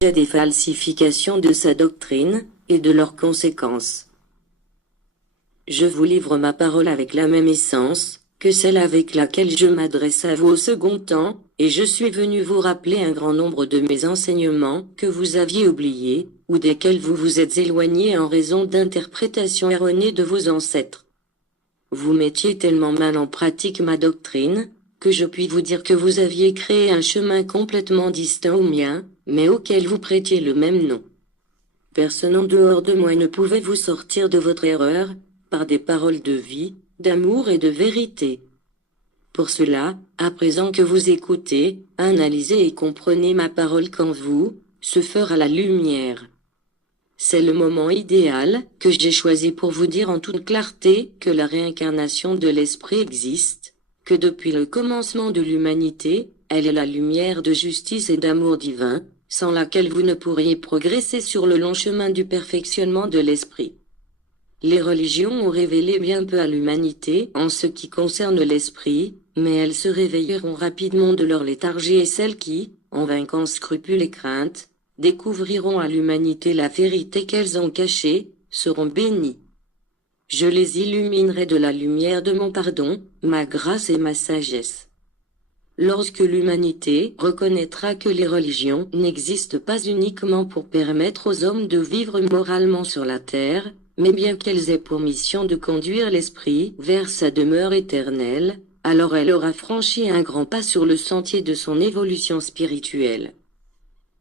des falsifications de sa doctrine, et de leurs conséquences. Je vous livre ma parole avec la même essence, que celle avec laquelle je m'adresse à vous au second temps, et je suis venu vous rappeler un grand nombre de mes enseignements que vous aviez oubliés, ou desquels vous vous êtes éloignés en raison d'interprétations erronées de vos ancêtres. Vous mettiez tellement mal en pratique ma doctrine, que je puis vous dire que vous aviez créé un chemin complètement distinct au mien, mais auquel vous prêtiez le même nom. Personne en dehors de moi ne pouvait vous sortir de votre erreur, par des paroles de vie, d'amour et de vérité. Pour cela, à présent que vous écoutez, analysez et comprenez ma parole qu'en vous, se fera la lumière. C'est le moment idéal que j'ai choisi pour vous dire en toute clarté que la réincarnation de l'esprit existe, que depuis le commencement de l'humanité, elle est la lumière de justice et d'amour divin, sans laquelle vous ne pourriez progresser sur le long chemin du perfectionnement de l'esprit. Les religions ont révélé bien peu à l'humanité en ce qui concerne l'esprit, mais elles se réveilleront rapidement de leur léthargie et celles qui, en vainquant scrupules et craintes, découvriront à l'humanité la vérité qu'elles ont cachée, seront bénies. Je les illuminerai de la lumière de mon pardon, ma grâce et ma sagesse. Lorsque l'humanité reconnaîtra que les religions n'existent pas uniquement pour permettre aux hommes de vivre moralement sur la terre, mais bien qu'elles aient pour mission de conduire l'esprit vers sa demeure éternelle, alors elle aura franchi un grand pas sur le sentier de son évolution spirituelle.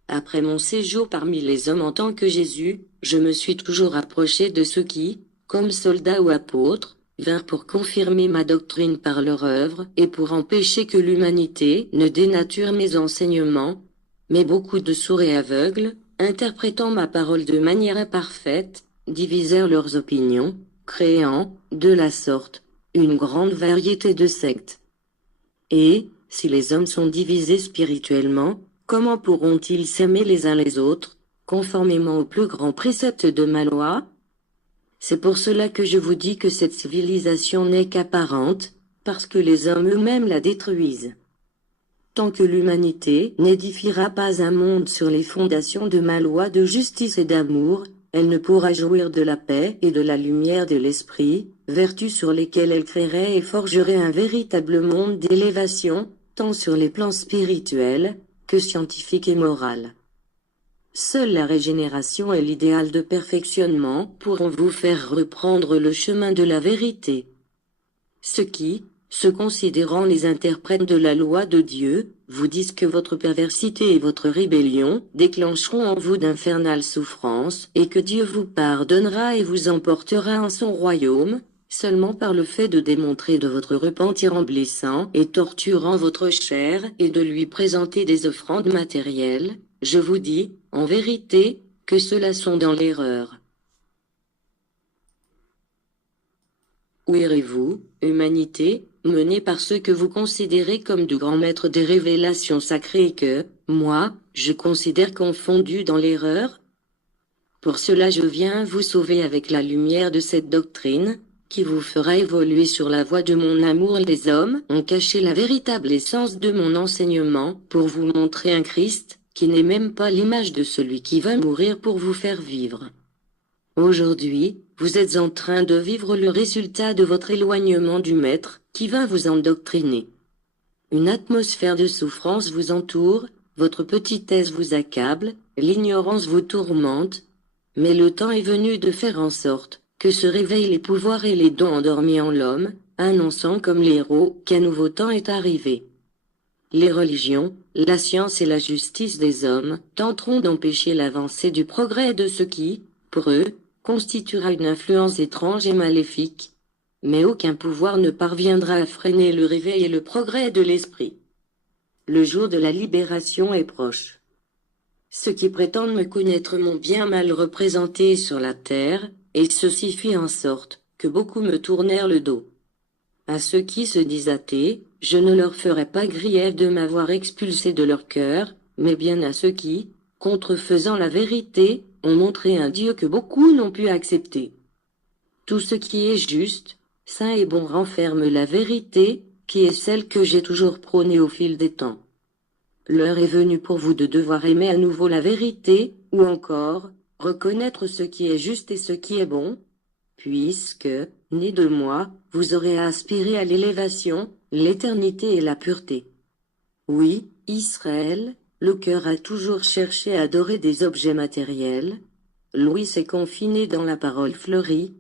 Après mon séjour parmi les hommes en tant que Jésus, je me suis toujours approché de ceux qui, comme soldats ou apôtres, vinrent pour confirmer ma doctrine par leur œuvre et pour empêcher que l'humanité ne dénature mes enseignements, mais beaucoup de sourds et aveugles, interprétant ma parole de manière imparfaite, divisèrent leurs opinions, créant, de la sorte, une grande variété de sectes. Et, si les hommes sont divisés spirituellement, comment pourront-ils s'aimer les uns les autres, conformément aux plus grands préceptes de ma loi? C'est pour cela que je vous dis que cette civilisation n'est qu'apparente, parce que les hommes eux-mêmes la détruisent. Tant que l'humanité n'édifiera pas un monde sur les fondations de ma loi de justice et d'amour, elle ne pourra jouir de la paix et de la lumière de l'esprit, vertus sur lesquelles elle créerait et forgerait un véritable monde d'élévation, tant sur les plans spirituels, que scientifiques et moral. Seule la régénération et l'idéal de perfectionnement pourront vous faire reprendre le chemin de la vérité. Ceux qui, se considérant les interprètes de la loi de Dieu, vous disent que votre perversité et votre rébellion déclencheront en vous d'infernales souffrances et que Dieu vous pardonnera et vous emportera en son royaume, seulement par le fait de démontrer de votre repentir en blessant et torturant votre chair et de lui présenter des offrandes matérielles, je vous dis, en vérité, que ceux-là sont dans l'erreur. Où irez-vous, humanité, menée par ceux que vous considérez comme de grands maîtres des révélations sacrées et que, moi, je considère confondus dans l'erreur? Pour cela je viens vous sauver avec la lumière de cette doctrine, qui vous fera évoluer sur la voie de mon amour. Les hommes ont caché la véritable essence de mon enseignement pour vous montrer un Christ, qui n'est même pas l'image de celui qui va mourir pour vous faire vivre. Aujourd'hui, vous êtes en train de vivre le résultat de votre éloignement du Maître, qui va vous endoctriner. Une atmosphère de souffrance vous entoure, votre petitesse vous accable, l'ignorance vous tourmente, mais le temps est venu de faire en sorte que se réveillent les pouvoirs et les dons endormis en l'homme, annonçant comme les héros qu'un nouveau temps est arrivé. Les religions, la science et la justice des hommes tenteront d'empêcher l'avancée du progrès de ce qui, pour eux, constituera une influence étrange et maléfique, mais aucun pouvoir ne parviendra à freiner le réveil et le progrès de l'esprit. Le jour de la libération est proche. Ceux qui prétendent me connaître m'ont bien mal représenté sur la terre, et ceci fit en sorte que beaucoup me tournèrent le dos. À ceux qui se disent athées, je ne leur ferai pas grief de m'avoir expulsé de leur cœur, mais bien à ceux qui, contrefaisant la vérité, ont montré un Dieu que beaucoup n'ont pu accepter. Tout ce qui est juste, saint et bon renferme la vérité, qui est celle que j'ai toujours prônée au fil des temps. l'heure est venue pour vous de devoir aimer à nouveau la vérité, ou encore, reconnaître ce qui est juste et ce qui est bon, puisque, né de moi, vous aurez à aspirer à l'élévation, l'éternité et la pureté. Oui, Israël, le cœur a toujours cherché à adorer des objets matériels. Louis s'est confiné dans la parole fleurie.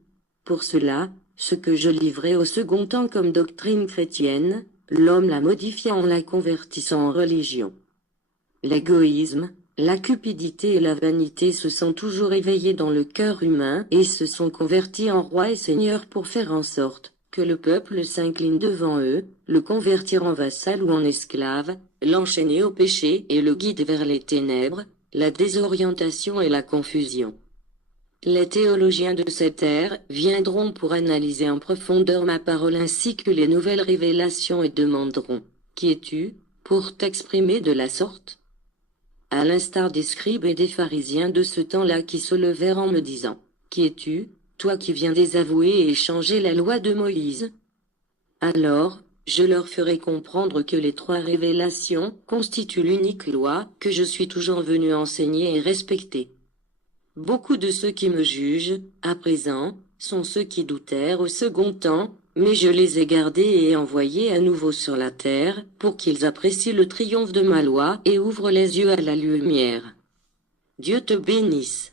Pour cela, ce que je livrais au second temps comme doctrine chrétienne, l'homme l'a modifié en la convertissant en religion. L'égoïsme, la cupidité et la vanité se sont toujours éveillés dans le cœur humain et se sont convertis en roi et seigneur pour faire en sorte que le peuple s'incline devant eux, le convertir en vassal ou en esclave, l'enchaîner au péché et le guider vers les ténèbres, la désorientation et la confusion. Les théologiens de cette ère viendront pour analyser en profondeur ma parole ainsi que les nouvelles révélations et demanderont « Qui es-tu, pour t'exprimer de la sorte ?» À l'instar des scribes et des pharisiens de ce temps-là qui se levèrent en me disant « Qui es-tu, toi qui viens désavouer et changer la loi de Moïse ?» Alors, je leur ferai comprendre que les 3 révélations constituent l'unique loi que je suis toujours venu enseigner et respecter. Beaucoup de ceux qui me jugent, à présent, sont ceux qui doutèrent au second temps, mais je les ai gardés et envoyés à nouveau sur la terre, pour qu'ils apprécient le triomphe de ma loi et ouvrent les yeux à la lumière. Dieu te bénisse.